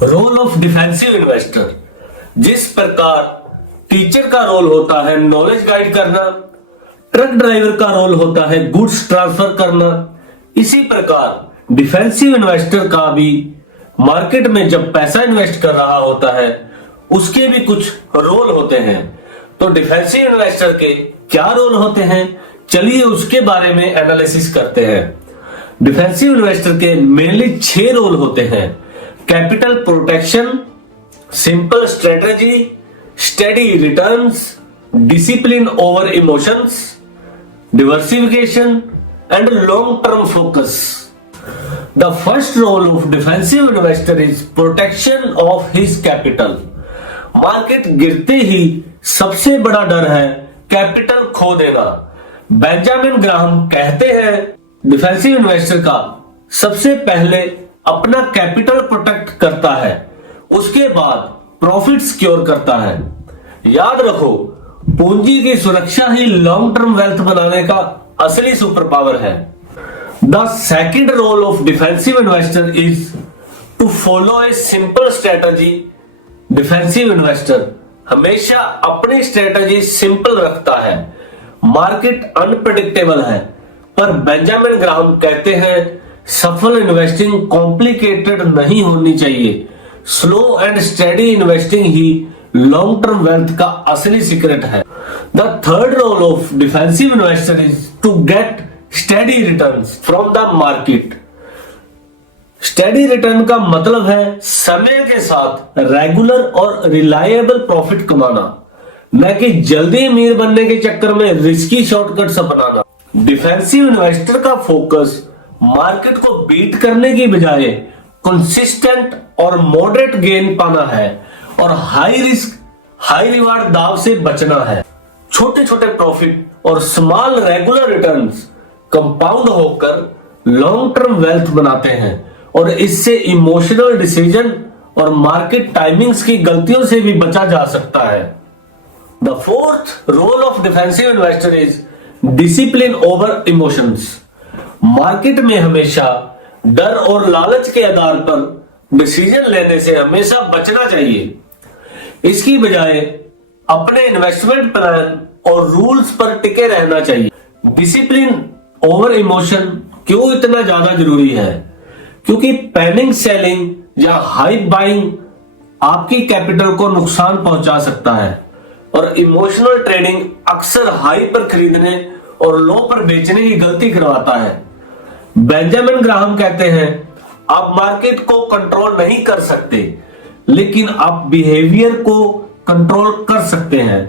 Role of defensive investor. जिस प्रकार teacher का रोल होता है नॉलेज गाइड करना, ट्रक ड्राइवर का रोल होता है गुड्स ट्रांसफर करना, इसी प्रकार डिफेंसिव इन्वेस्टर का भी मार्केट में जब पैसा इन्वेस्ट कर रहा होता है उसके भी कुछ रोल होते हैं। तो डिफेंसिव इन्वेस्टर के क्या रोल होते हैं, चलिए उसके बारे में एनालिसिस करते हैं। डिफेंसिव इन्वेस्टर के मेनली 6 रोल होते हैं। Capital protection, simple strategy, steady returns, discipline over emotions, diversification and long term focus. The first role of defensive investor is protection of his capital. Market गिरते ही सबसे बड़ा डर है कैपिटल खो देना। बेंजामिन ग्राहम कहते हैं डिफेंसिव इन्वेस्टर का सबसे पहले अपना कैपिटल प्रोटेक्ट करता है, उसके बाद प्रॉफिट सिक्योर करता है। याद रखो, पूंजी की सुरक्षा ही लॉन्ग टर्म वेल्थ बनाने का असली सुपर पावर है। The second role of defensive investor is to follow a simple strategy. Defensive investor हमेशा अपनी स्ट्रेटजी सिंपल रखता है। मार्केट अनप्रेडिक्टेबल है, पर बेंजामिन ग्राहम कहते हैं सफल इन्वेस्टिंग कॉम्प्लिकेटेड नहीं होनी चाहिए। स्लो एंड स्टेडी इन्वेस्टिंग ही लॉन्ग टर्म वेल्थ का असली सीक्रेट है। The third role of defensive investor is to get steady returns from the market. Steady return का मतलब है समय के साथ रेगुलर और रिलायबल प्रॉफिट कमाना, न कि जल्दी अमीर बनने के चक्कर में रिस्की शॉर्टकट्स अपनाना। डिफेंसिव इन्वेस्टर का फोकस मार्केट को बीट करने की बजाय कंसिस्टेंट और मॉडरेट गेन पाना है और हाई रिस्क हाई रिवार्ड दाव से बचना है। छोटे छोटे प्रॉफिट और स्मॉल रेगुलर रिटर्न्स कंपाउंड होकर लॉन्ग टर्म वेल्थ बनाते हैं और इससे इमोशनल डिसीजन और मार्केट टाइमिंग्स की गलतियों से भी बचा जा सकता है। The fourth role of defensive investor is discipline over emotions. Market में हमेशा डर और लालच के आधार पर डिसीजन लेने से हमेशा बचना चाहिए। इसकी बजाय अपने इन्वेस्टमेंट प्लान और रूल्स पर टिके रहना चाहिए। डिसिप्लिन ओवर इमोशन क्यों इतना ज्यादा जरूरी है? क्योंकि पैनिक सेलिंग या हाई बाइंग आपकी कैपिटल को नुकसान पहुंचा सकता है और इमोशनल ट्रेडिंग अक्सर हाई पर खरीदने और लो पर बेचने की गलती करवाता है। बेंजामिन ग्राहम कहते हैं आप मार्केट को कंट्रोल नहीं कर सकते, लेकिन आप बिहेवियर को कंट्रोल कर सकते हैं।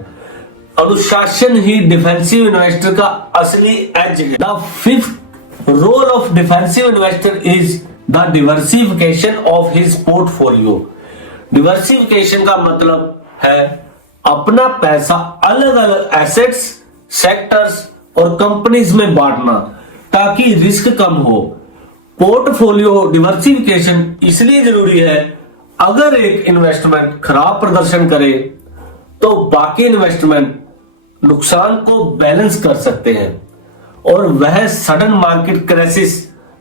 अनुशासन ही डिफेंसिव इन्वेस्टर का असली एज है। The fifth role of defensive investor is the diversification of his portfolio. Diversification का मतलब है अपना पैसा अलग अलग एसेट्स, सेक्टर्स और कंपनीज में बांटना ताकि रिस्क कम हो। पोर्टफोलियो डिवर्सिफिकेशन इसलिए जरूरी है, अगर एक इन्वेस्टमेंट खराब प्रदर्शन करे तो बाकी इन्वेस्टमेंट नुकसान को बैलेंस कर सकते हैं और वह सडन मार्केट क्राइसिस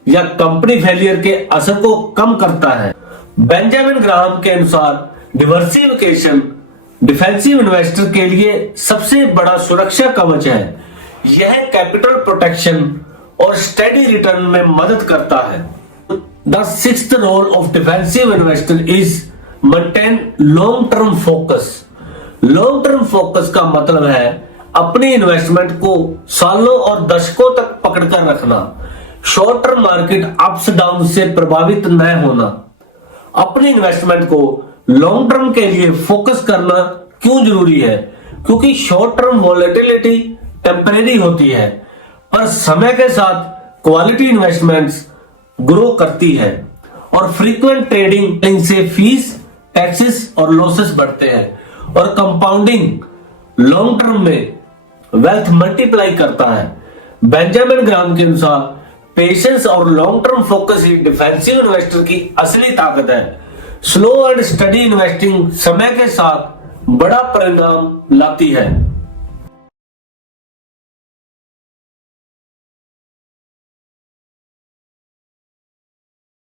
या कंपनी फेलियर के असर को कम करता है। बेंजामिन ग्राहम के अनुसार डिवर्सिफिकेशन डिफेंसिव इन्वेस्टर के लिए सबसे बड़ा सुरक्षा कवच है। यह कैपिटल प्रोटेक्शन और स्टेडी रिटर्न में मदद करता है। The sixth role of defensive investor is maintain long term focus. Long term focus का मतलब है अपनी इन्वेस्टमेंट को सालों और दशकों तक पकड़कर रखना। Short term market ups down से प्रभावित न होना। अपनी इन्वेस्टमेंट को लॉन्ग टर्म के लिए फोकस करना क्यों जरूरी है? क्योंकि शॉर्ट टर्म वॉलेटिलिटी टेम्परेरी होती है, पर समय के साथ क्वालिटी इन्वेस्टमेंट्स ग्रो करती है और फ्रीक्वेंट ट्रेडिंग से फीस, टैक्सेस और लॉसेस बढ़ते हैं और कंपाउंडिंग लॉन्ग टर्म में वेल्थ मल्टीप्लाई करता है। बेंजामिन ग्राहम के अनुसार पेशेंस और लॉन्ग टर्म फोकस ही डिफेंसिव इन्वेस्टर की असली ताकत है। स्लो एंड स्टडी इन्वेस्टिंग समय के साथ बड़ा परिणाम लाती है।